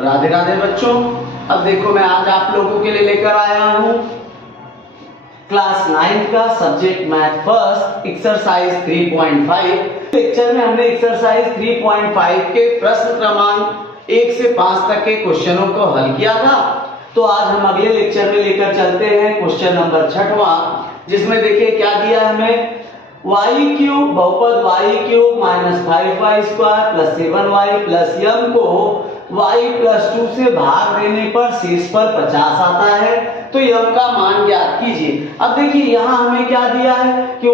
राधे राधे बच्चों। अब देखो मैं आज आप लोगों के लिए लेकर आया हूँ क्लास 9 का subject math first exercise 3.5। Lecture में हमने एक्सरसाइज 3.5 के प्रश्न क्रमांक 1 से 5 तक के क्वेश्चनों को हल किया था। तो आज हम अगले लेक्चर में लेकर चलते हैं क्वेश्चन नंबर 6वां, जिसमें देखिए क्या दिया है हमें। y क्यूब बहुपद y cube minus 5y square plus 7y plus m को y प्लस 2 से भाग देने पर शेषफल 50 आता है। तो m का मान ज्ञात कीजिए। अब देखिए यहाँ हमें क्या दिया है कि y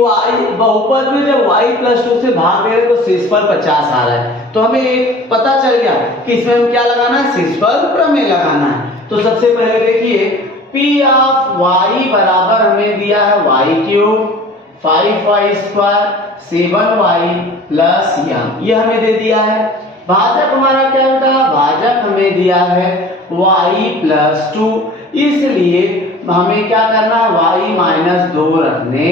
बहुपद में जब y प्लस 2 से भाग दे रहे तो शेषफल 50 आ रहा है। तो हमें एक पता चल गया कि इसमें हम क्या लगाना है, शेषफल प्रमेय लगाना है। तो सबसे पहले देखिए p ऑफ y बराबर हमें दिया है y cube 5y square 7y plus m, ये हमें दे दिया है। भाजक हमारा क्या होता है, भाजक हमें दिया है y प्लस 2, इसलिए हमें क्या करना है, y माइनस 2 रखने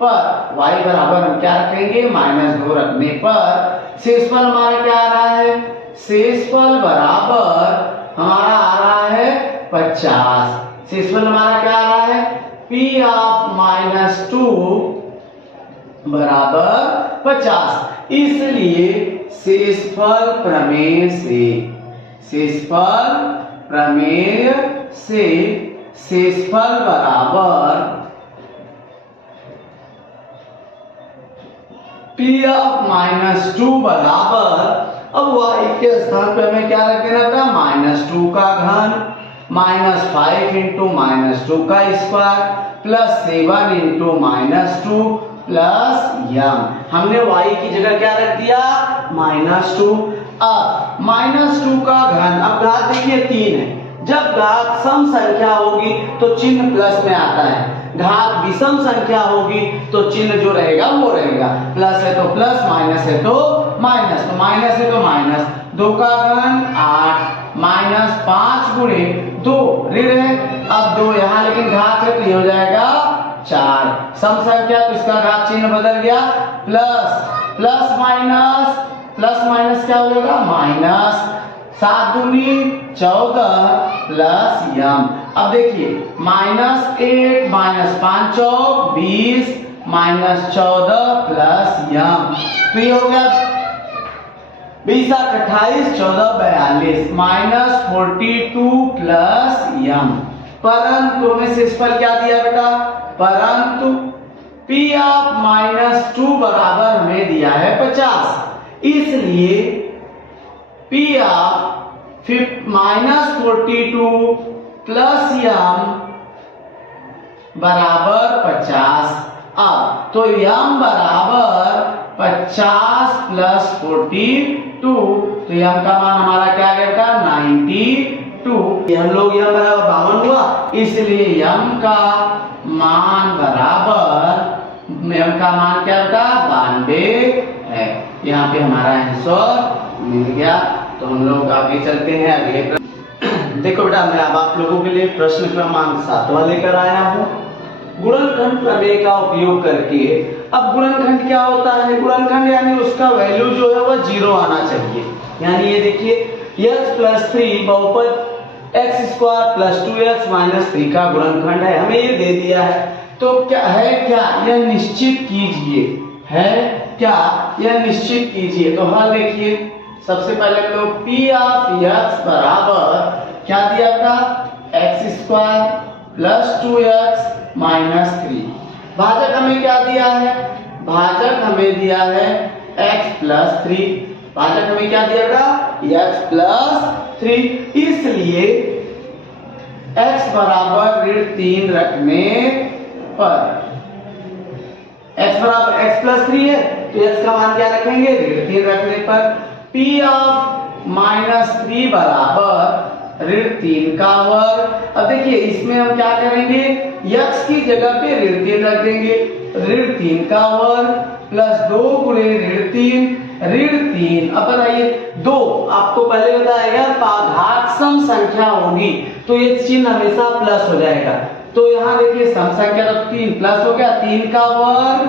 पर y बराबर हम क्या रखेंगे, माइनस 2 रखने पर शेषफल हमारा क्या आ रहा है, शेषफल बराबर हमारा आ रहा है 50। शेषफल हमारा क्या आ रहा है, p ऑफ माइनस 2 बराबर 50। इसलिए शेषफल प्रमेय से शेषफल बराबर p ऑफ माइनस 2 बराबर, अब y के स्थान पे हमें क्या रख देना था, माइनस 2 का घन माइनस 5 इंटू माइनस 2 का square plus 7 into minus 2 plus m। हमने y की जगह क्या रख दिया, माइनस 2। अब माइनस 2 का घन, अब घात देखिए 3 है। जब घात सम संख्या होगी तो चिन्ह प्लस में आता है, घात विषम संख्या होगी तो चिन्ह जो रहेगा वो रहेगा, प्लस है तो प्लस, माइनस है तो माइनस। तो माइनस है तो माइनस, 2 का घन 8 माइनस 5 गुणे 2 ऋण है। अब 2 यहाँ लेकिन घात है तो ये हो जाएगा 4, सम संख्या तो इसका घात चिन्ह बदल गया, plus plus minus, plus minus क्या हो जाएगा, माइनस 7 दूनी 14 प्लस m। अब देखिए माइनस 1 माइनस 5 चौक 20 माइनस 14 प्लस m। तो ये हो गया 20 28 14 42 माइनस 42 प्लस m। परंतु हमें शेषफल क्या दिया बेटा, परंतु p ऑफ माइनस 2 बराबर हमें दिया है 50, इसलिए p of minus 42 plus m बराबर 50। अब तो m बराबर 50 प्लस 42, तो m का मान हमारा क्या आ गया, 92। हम लोग m बराबर 52 हुआ, इसलिए m का मान बराबर, m का मान क्या होता, 92 है। यहाँ पे हमारा आंसर मिल गया। तो हम लोग आगे चलते हैं अगले प्रश्न। देखो बेटा मैं अब आप लोगों के लिए प्रश्न क्रमांक 7वां लेकर आया हूँ, गुणनखंड प्रमेय का उपयोग करके। अब गुणनखंड क्या होता है, गुणनखंड यानी उसका वैल्यू जो है वह 0 आना चाहिए। यानी ये देखिए x प्लस 3 बहुपद x square plus 2x minus 3 का गुणनखंड है, हमें ये दे दिया है। तो क्या है, क्या यह निश्चित कीजिए, है क्या यह निश्चित कीजिए। तो हल देखिए, सबसे पहले तो p ऑफ x बराबर क्या दिया था, x square plus 2x minus 3। भाजक हमें क्या दिया है, भाजक हमें दिया है x प्लस 3। भाजक हमें क्या दिया था, x प्लस 3, इसलिए x बराबर ऋण 3 रखने पर, x बराबर x प्लस 3 है तो x का मान क्या रखेंगे, ऋण 3 रखने पर p ऑफ माइनस 3 बराबर ऋण 3 का वर्ग। अब देखिए इसमें हम क्या करेंगे, x की जगह पे ऋण 3 रख देंगे, ऋण 3 का वर्ग प्लस 2 गुणे ऋण 3 ऋण 3। अब बताइए 2, आपको पहले बताया घात सम संख्या होगी तो ये चिन्ह हमेशा प्लस हो जाएगा। तो यहाँ देखिए सम संख्या तो 3 प्लस हो गया, 3 का वर्ग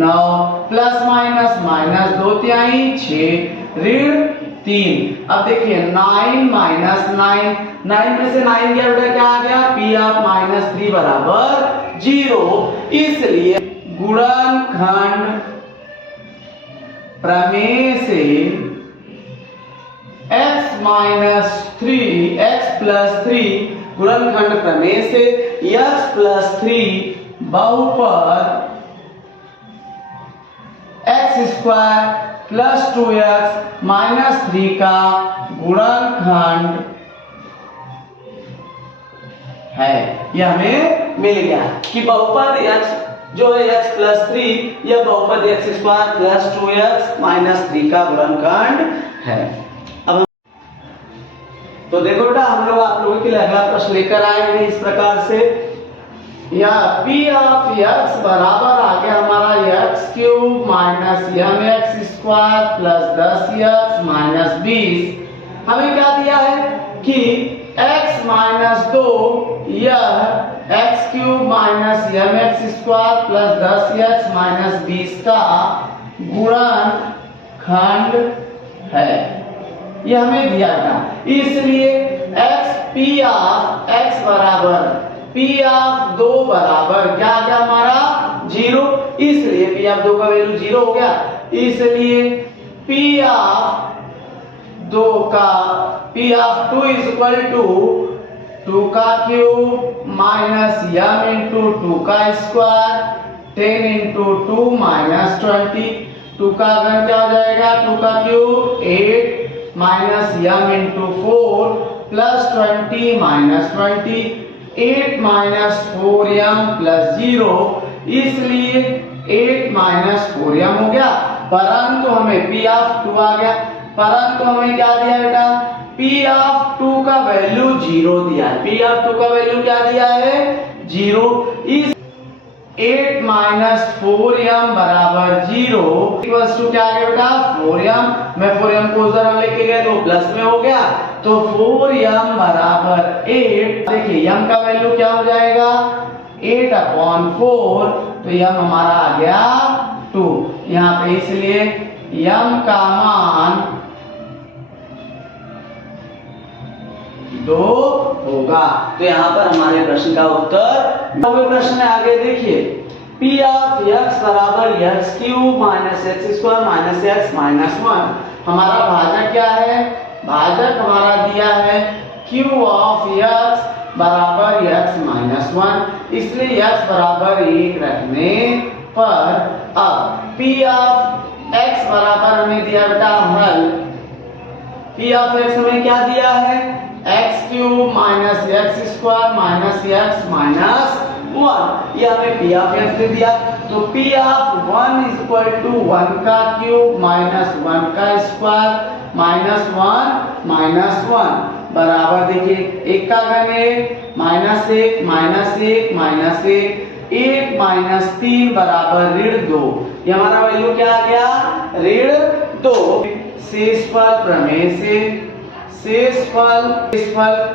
9 प्लस माइनस माइनस 2 तिहाई 6 ऋण 3। अब देखिए 9 माइनस 9, 9 में से 9 गया बेटा क्या आ गया, पी ऑफ -3 बराबर 0। इसलिए गुणनखंड प्रमेय से x माइनस 3 x प्लस 3 गुणनखंड प्रमेय से x प्लस 3 बहुपद x square plus 2x minus 3 का गुणनखंड है। यह हमें मिल गया कि बहुपद x जो है x प्लस 3 यह बहुपद x square plus 2x minus 3 का गुणनखंड है। अब तो देखो बेटा हम लोग आप लोगों के लिए अगला प्रश्न लेकर आए हैं इस प्रकार से, या p ऑफ x बराबर आ गया हमारा x cube minus mx square plus 10x minus 20। हमें क्या दिया है कि x माइनस 2 यह x cube minus mx square plus 10x minus 20 का गुणनखंड है, यह हमें दिया था। इसलिए x p ऑफ x बराबर p ऑफ 2 बराबर क्या आ गया हमारा 0, इसलिए p ऑफ 2 का वैल्यू 0 हो गया। इसलिए p ऑफ 2 का p of 2 is equal to 2 का क्यूब माइनस m इंटू 2 का स्क्वायर 10 इंटू 2 माइनस 20। 2 का घन क्या हो जाएगा, 2 का cube 8 minus m into 4 plus 20 minus 20 8 minus 4m plus 0, इसलिए 8 माइनस 4m हो गया। परंतु हमें p ऑफ 2 आ गया, परंतु हमें क्या दिया बेटा, p ऑफ 2 का वैल्यू 0 दिया है। p ऑफ 2 का वैल्यू क्या दिया है 0। इस 8 माइनस 4m बराबर 0 इक्वल्स टू क्या आ गया बेटा 4m। मैं 4m को उधर हम लेके गए तो प्लस में हो गया, तो 4m बराबर 8। देखिए m का वैल्यू क्या हो जाएगा 8/4, तो m हमारा आ गया 2 यहाँ पे, इसलिए m का मान 2 होगा। तो यहाँ पर हमारे प्रश्न का उत्तर। प्रश्न में आगे देखिए, p ऑफ x बराबर x cube minus x square minus x minus 1। हमारा भाजक क्या है, भाजक हमारा दिया है q ऑफ x बराबर x माइनस 1, इसलिए x बराबर 1 रखने पर अब p ऑफ x बराबर हमें दिया बेटा हल, p ऑफ x हमें क्या दिया है x cube minus x square minus x minus 1, ये हमें p ऑफ x दे दिया। तो p of 1 is equal to 1 का क्यूब माइनस 1 का स्क्वायर माइनस 1 बराबर, देखिए 1 का घन 1 माइनस 1 माइनस 1 माइनस 1 1 माइनस 3 बराबर ऋण 2। ये हमारा वैल्यू क्या आ गया ऋण 2। शेषफल प्रमेय से शेषफल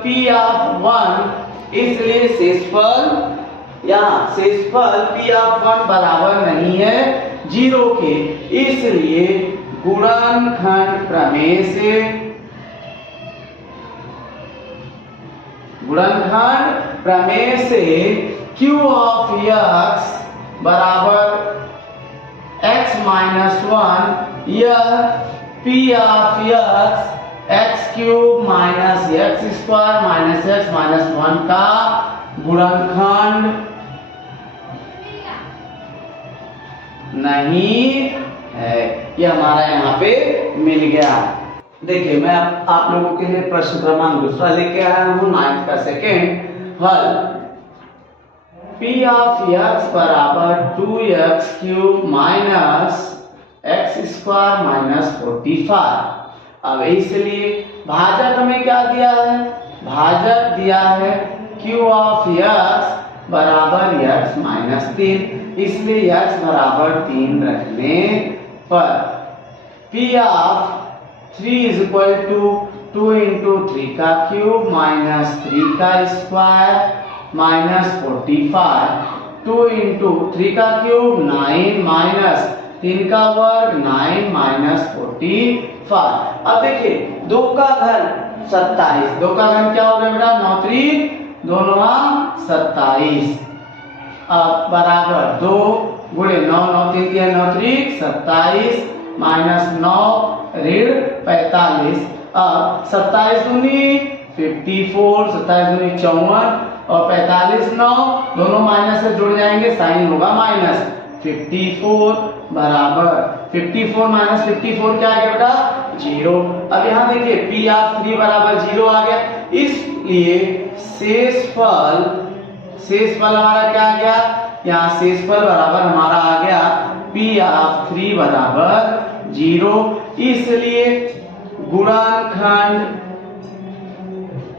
p ऑफ 1, इसलिए शेषफल यहाँ शेषफल p ऑफ 1 बराबर नहीं है 0 के, इसलिए गुणनखंड प्रमेय से q ऑफ x बराबर x माइनस 1, यह p of x cube minus x square minus x minus 1 का गुणनखंड नहीं है, यह हमारा यहाँ पे मिल गया। देखिए मैं आप लोगों के लिए प्रश्न क्रमांक दूसरा लेके आया हूँ 9th का सेकेंड हल। p ऑफ x बराबर 2x cube minus x square minus 45। अब इसलिए भाजक हमें क्या दिया है, भाजक दिया है q ऑफ x बराबर x माइनस 3, इसलिए x बराबर 3 रखने पर p of 3 is equal to 2 into 3 का क्यूब माइनस 3 का स्क्वायर माइनस 45, 2 इंटू 3 का क्यूब 9 माइनस 3 का वर्ग 9 माइनस 45। अब देखिए 2 का घन 27, 2 का घन क्या हो गया बेटा 9 त्रिक 2 9 27, अब बराबर 2 गुणे 9 9 3 9 त्रिक 27 माइनस 9 ऋण 45। अब 27 दूनी 54, 27 दूनी 54 और 45 9 दोनों माइनस से जुड़ जाएंगे, साइन होगा माइनस 54 बराबर 54 माइनस 54 क्या आ गया बेटा 0। अब यहाँ देखिए P ऑफ 3 बराबर 0 आ गया, इसलिए शेषफल हमारा क्या आ गया, यहाँ शेषफल बराबर हमारा आ गया P ऑफ 3 बराबर 0। इसलिए गुणनखंड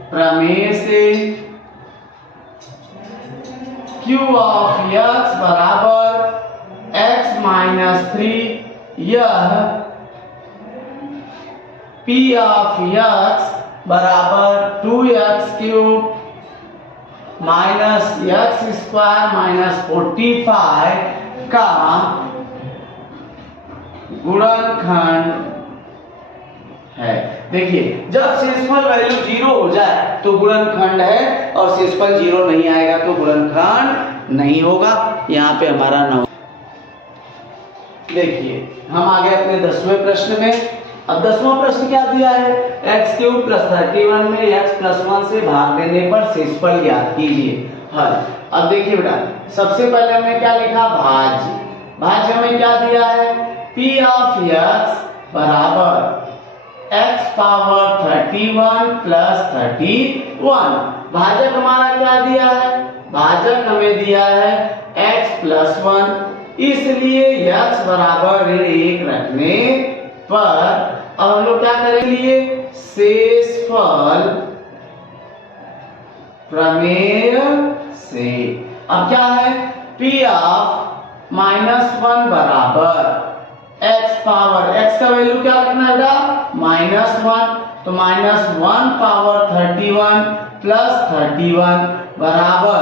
प्रमेय से Q ऑफ x बराबर x माइनस 3, यह P ऑफ x बराबर 2x cube minus x square minus 45 का गुणनखंड है। देखिए जब शेषफल वैल्यू 0 हो जाए तो गुणनखंड है, और शेषफल 0 नहीं आएगा तो गुणनखंड नहीं होगा। यहाँ पे हमारा 9। देखिए हम आ गए अपने 10वें प्रश्न में। अब 10वां प्रश्न क्या दिया है, x क्यूब प्लस 31 में x प्लस 1 से भाग देने पर शेषफल ज्ञात कीजिए। हल। अब देखिए बेटा सबसे पहले हमने क्या लिखा, भाज्य। भाज्य हमें क्या दिया है, p ऑफ x बराबर x पावर 31 प्लस 31। भाजक हमारा क्या दिया है, भाजक हमें दिया है x प्लस 1, इसलिए x बराबर ऋण 1 रखने पर अब हम लोग क्या करेंगे, शेषफल प्रमेय से। अब क्या है, p ऑफ -1 बराबर x पावर, x का वैल्यू क्या रखना है बेटा -1, तो -1 पावर 31 प्लस 31 बराबर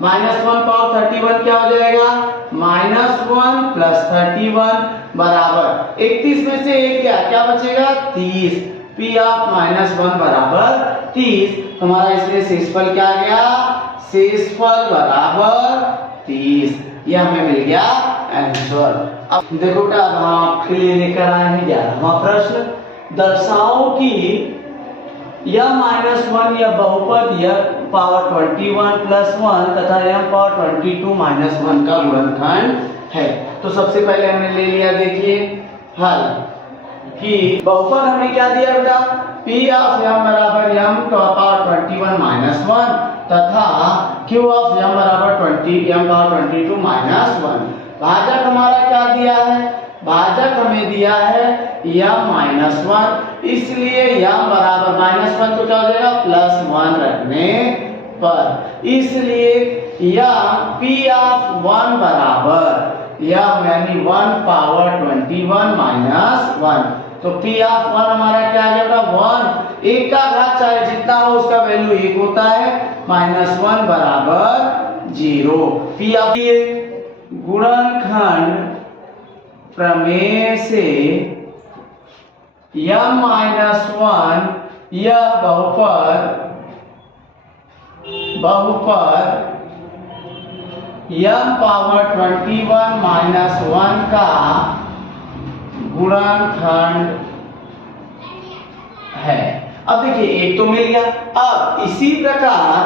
-1 पावर 31 क्या हो जाएगा, -1 प्लस 31 बराबर 31 में से 1 क्या बचेगा 30। P ऑफ -1 बराबर 30, हमारा इसलिए शेषफल क्या आ गया, शेषफल बराबर 30। यह हमें मिल गया आंसर। अब देखो बेटा हम आपके लिए लेकर आए हैं 11वां प्रश्न। दर्शाओ कि यह -1 यह बहुपद यह पावर 21 प्लस 1 तथा यह पावर 22 माइनस 1 का गुणनखंड है। तो सबसे पहले हमने ले लिया, देखिए हल कि बहुपद हमने क्या दिया बेटा, P ऑफ m बराबर m पावर 21 माइनस 1 तथा Q ऑफ m बराबर 20 m पावर 22 माइनस 1। भाजक हमारा क्या दिया है, भाजक हमें दिया है m माइनस 1, इसलिए m बराबर -1 तो क्या हो जाएगा +1 रखने पर, इसलिए यह P ऑफ 1 बराबर यह यानी 1 पावर 21 माइनस 1। तो P ऑफ 1 हमारा क्या आ गया, 1, 1 का घात चाहे जितना हो उसका वैल्यू 1 होता है, -1 बराबर 0। P ऑफ गुणनखंड प्रमेय से m-1 यह बहुपद m पावर 21 माइनस 1 का गुणनखंड है। अब देखिए एक तो मिल गया। अब इसी प्रकार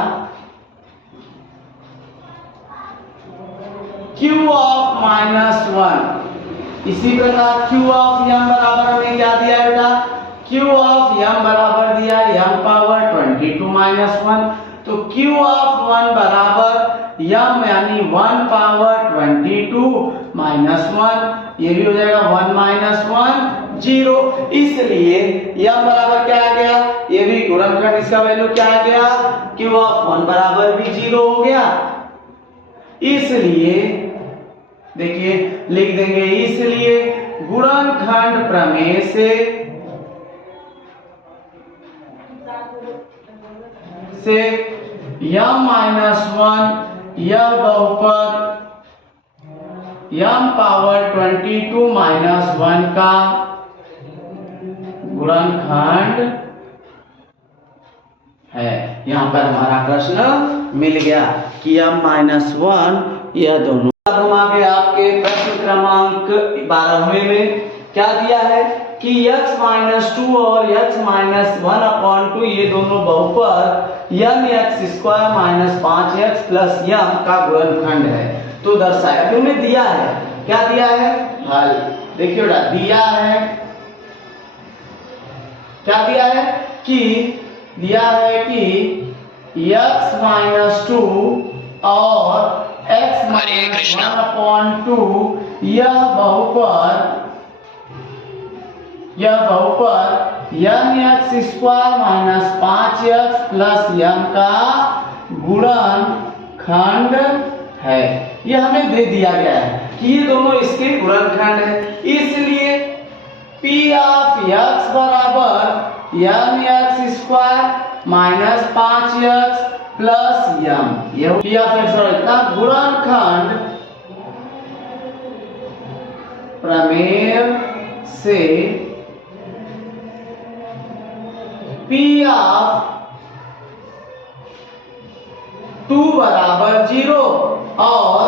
Q ऑफ -1, इसी प्रकार Q ऑफ m बराबर हमें क्या दिया बेटा, Q ऑफ m बराबर दिया m पावर 22 माइनस 1, तो Q ऑफ 1 बराबर m यानी 1 पावर 22 माइनस 1, ये भी हो जाएगा 1 माइनस 1 0, इसलिए m बराबर क्या आ गया, ये भी गुणनखंड इसका वैल्यू क्या आ गया, Q ऑफ 1 बराबर भी 0 हो गया। इसलिए देखिए लिख देंगे, इसलिए गुणनखंड प्रमेय से m-1 यह बहुपद m पावर 22 माइनस 1 का गुणनखंड है। यहाँ पर हमारा प्रश्न मिल गया कि m माइनस 1 यह दोनों। अब हम आगे आपके प्रश्न क्रमांक 12वें में क्या दिया है कि x माइनस 2 और x माइनस 1/2 ये दोनों बहुपद mx square minus 5x plus m का गुणनखंड है। तो दर्शाया अभी हमें दिया है, क्या दिया है, हल। देखिए बेटा दिया है, क्या दिया है कि x माइनस 2 और x माइनस 1/2 यह बहुपद mx square minus 5x plus m का गुणनखंड है। यह हमें दे दिया गया है कि ये दोनों इसके गुणनखंड है। इसलिए p ऑफ x बराबर mx square minus 5x plus m, यह p ऑफ x का गुणनखंड प्रमेय से p ऑफ 2 बराबर 0 और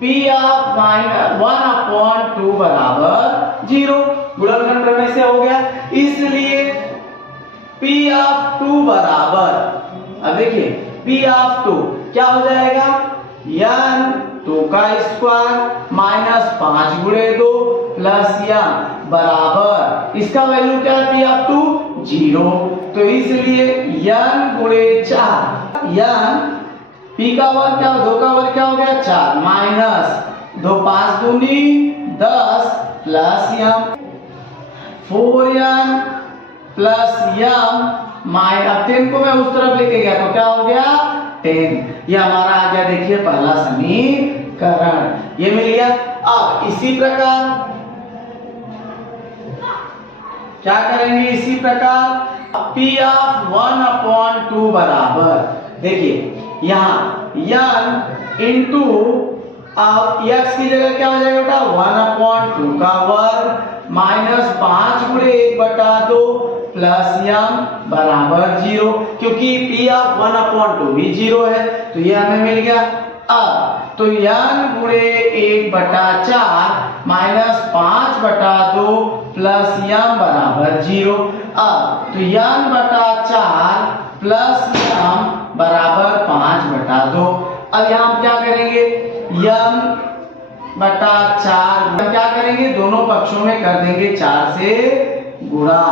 p ऑफ 1/2 बराबर 0 गुणनखंड प्रमेय से हो गया। इसलिए p ऑफ 2 बराबर, अब देखिए p ऑफ 2 क्या हो जाएगा, n 2 का स्क्वायर माइनस 5 गुणे 2 प्लस m बराबर, इसका वैल्यू क्या है, p ऑफ 2 0। तो इसलिए n गुणे 4, n p का वर्ग क्या, 2 का वर्ग क्या हो गया 4 माइनस 2 5 दूनी 10 plus m 4n plus m minus 10 को मैं उस तरफ लेके गया तो क्या हो गया 10। ये हमारा आ गया, देखिए पहला समीकरण ये मिल गया। अब इसी प्रकार क्या करेंगे, इसी प्रकार p ऑफ 1/2 बराबर, देखिए यहाँ n इंटू अब x की जगह क्या हो जाएगा बेटा 1/2 का वर्ग माइनस 5 गुणे 1/2 प्लस m बराबर 0, क्योंकि p ऑफ 1/2 भी 0 है तो ये हमें मिल गया। अब तो n गुणे 1/4 माइनस 5/2 प्लस m बराबर 0। अब तो n/4 प्लस m बराबर 5/2। अब यहाँ हम क्या करेंगे, m/4 क्या करेंगे, दोनों पक्षों में कर देंगे 4 से गुणा,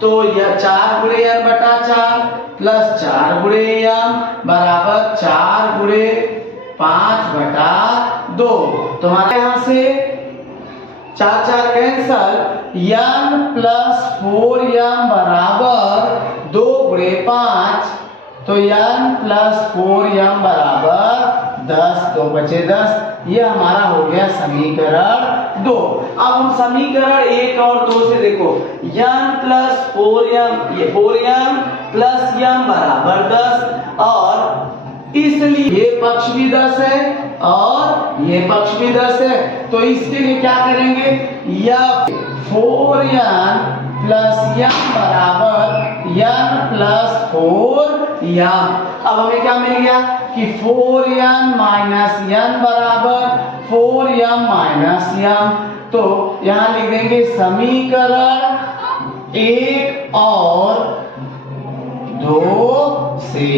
तो यह 4 गुणे n/4 प्लस 4 गुणे m बराबर 4 गुणे 5/2। तो हमारे यहाँ से 4 4 कैंसल, n प्लस 4m बराबर 2 गुणे 5, तो n प्लस 4m बराबर 10, 2 बचे 10। ये हमारा हो गया समीकरण 2। अब हम समीकरण 1 और 2 से देखो, n प्लस 4m, ये 4m प्लस m बराबर 10 और इसलिए ये पक्ष भी 10 है और ये पक्ष भी 10 है, तो इसके लिए क्या करेंगे, या 4n प्लस m बराबर n प्लस 4m। अब हमें क्या मिल गया कि 4n माइनस n बराबर 4m माइनस m, तो यहां लिख देंगे समीकरण 1 और 2 से,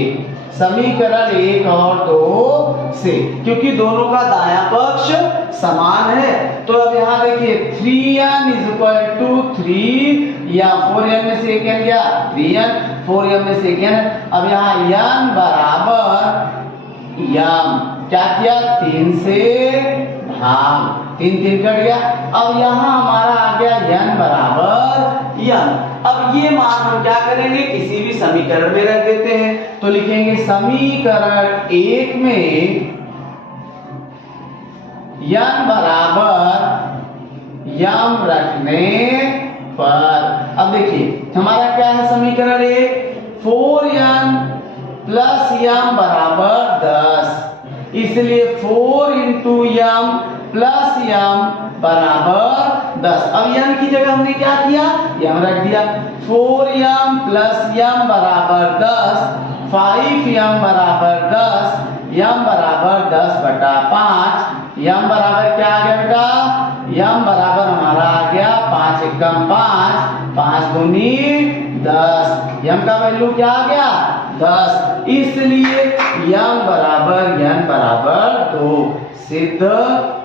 समीकरण 1 और 2 से, क्योंकि दोनों का दायां पक्ष समान है। तो अब यहाँ देखिए 3n = 3, या 4n में से एक n गया 3n, 4m में से एक n, अब यहाँ n बराबर m क्या किया 3 से भाग, 3 3 कट गया। अब यहाँ हमारा आ गया n बराबर m। अब ये मान हम क्या करेंगे, किसी भी समीकरण में रख देते हैं, तो लिखेंगे समीकरण 1 में n बराबर m रखने पर, अब देखिए हमारा क्या है समीकरण 1, 4n प्लस m बराबर 10, इसलिए 4 इंटू यम प्लस यम बराबर 10। अब यम की जगह हमने क्या किया, यम रख दिया। 4m प्लस यम बराबर 10, 5m बराबर 10, यम बराबर 10 बटा 5। यम बराबर क्या आ गया बेटा, यम बराबर हमारा आ गया 5 एकम 5, 5 दूनी 10। यम का वैल्यू क्या आ गया 10, इसलिए यम बराबर n बराबर 2 सिद्ध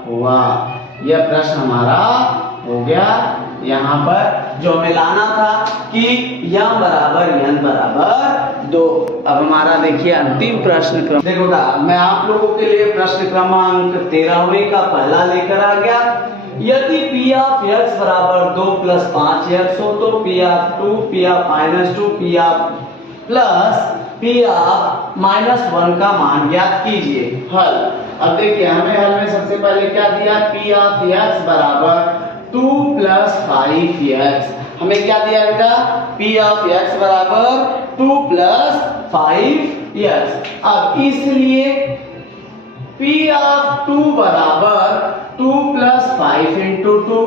हुआ। यह प्रश्न हमारा हो गया। यहाँ पर जो मिलाना था कि यम बराबर n बराबर 2। अब हमारा देखिए अंतिम प्रश्न क्रम, देखो मैं आप लोगों के लिए प्रश्न क्रमांक 13वें का पहला लेकर आ गया। यदि p ऑफ x बराबर 2 प्लस 5x हो तो p of 2, p of minus 2, p of plus p of minus 1 का मान ज्ञात कीजिए। हल। अब देखिए हमें हल में सबसे पहले क्या दिया, p ऑफ x बराबर 2 प्लस 5x। हमें क्या दिया बेटा, p ऑफ x बराबर 2 प्लस 5x। अब इसलिए p ऑफ 2 बराबर 2 प्लस 5 इंटू 2,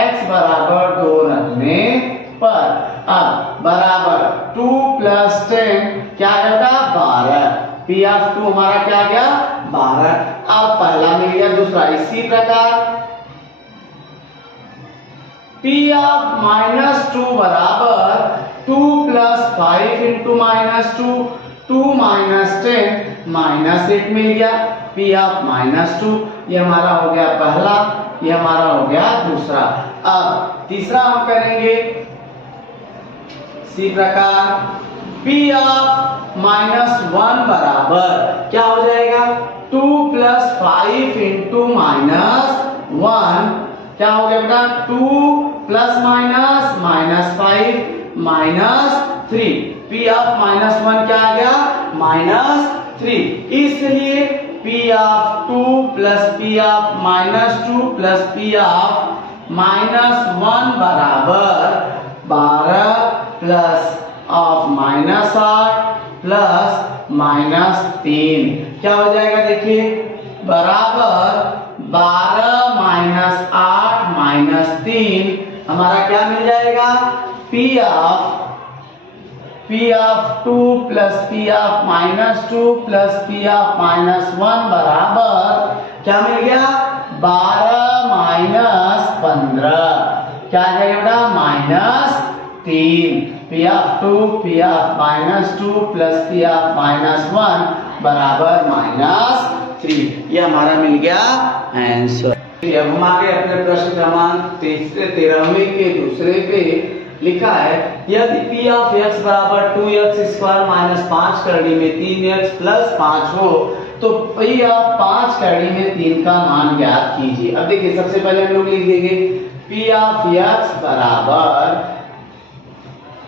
x बराबर 2 रखने पर अब बराबर 2 प्लस 10 क्या आएगा 12। p ऑफ 2 हमारा क्या आ गया 12। अब पहला मिल गया, दूसरा इसी प्रकार p ऑफ माइनस 2 बराबर 2 plus 5 into minus 2, 2 minus 10 minus 8 मिल गया। p ऑफ माइनस 2 ये हमारा हो गया पहला, ये हमारा हो गया दूसरा। अब तीसरा हम करेंगे इसी प्रकार p ऑफ माइनस 1 बराबर क्या हो जाएगा 2 प्लस 5 इंटू माइनस 1, क्या हो गया बेटा 2 plus minus minus 5 minus 3। p of minus 1 क्या आ गया माइनस 3, इसलिए p of 2 plus p of minus 2 plus p of minus 1 बराबर 12 plus of minus 8 plus minus 3 क्या हो जाएगा, देखिए बराबर 12 माइनस 8 माइनस 3 हमारा क्या मिल जाएगा, p of 2 plus p of minus 2 plus p of minus 1 बराबर क्या मिल गया 12 माइनस 15, क्या आ जाएगा minus 3। p of 2 p of minus 2 plus p of minus 1 बराबर माइनस 3। ये हमारा मिल गया आंसर। अब हम आगे अपने प्रश्न क्रमांक 13वें के दूसरे पे लिखा है, यदि p ऑफ x बराबर 2x स्क्वायर माइनस 5 करड़ी में 3x प्लस 5 हो तो p ऑफ 5 करड़ी में 3 का मान ज्ञात कीजिए। अब देखिए सबसे पहले हम लोग लिख देंगे p ऑफ x बराबर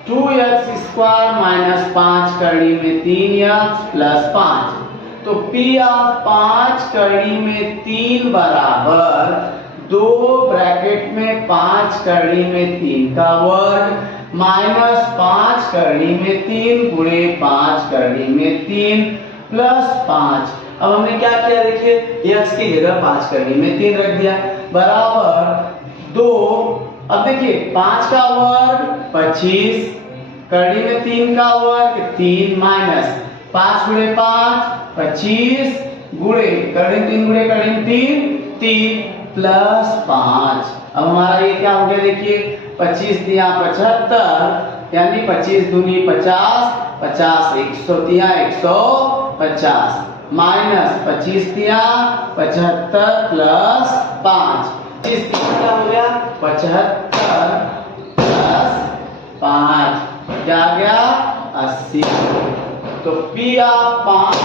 2x स्क्वायर माइनस 5 करड़ी में 3x प्लस 5, तो p ऑफ 5 करड़ी में 3 बराबर 2 ब्रैकेट में 5 करड़ी में 3 का वर्ग माइनस 5 करड़ी में 3 गुणे 5 करड़ी में 3 प्लस 5। अब हमने क्या किया, देखिए x की जगह 5 करड़ी में 3 रख दिया बराबर 2। अब देखिए 5 का वर्ग 25, करड़ी में 3 का वर्ग 3 माइनस 5 गुणे 5 25 गुणे करड़ी में 3 गुणे करड़ी में 3 प्लस 5। अब हमारा ये क्या हो गया, देखिए 25 दिया 75 यानी 25 दूनी 50, 50 100 दिया 150 माइनस 25 दिया 75 प्लस 5, 25 क्या हो गया 75 प्लस 5 क्या आ गया 80। तो p ऑफ 5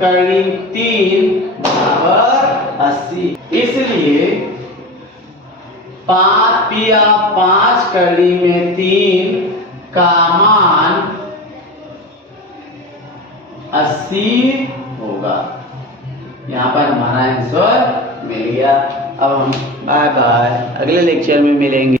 करड़ी 3 बराबर 80, इसलिए p ऑफ 5 करड़ी में 3 का मान 80 होगा। यहाँ पर हमारा आंसर मिल गया। अब हम बाय बाय, अगले लेक्चर में मिलेंगे।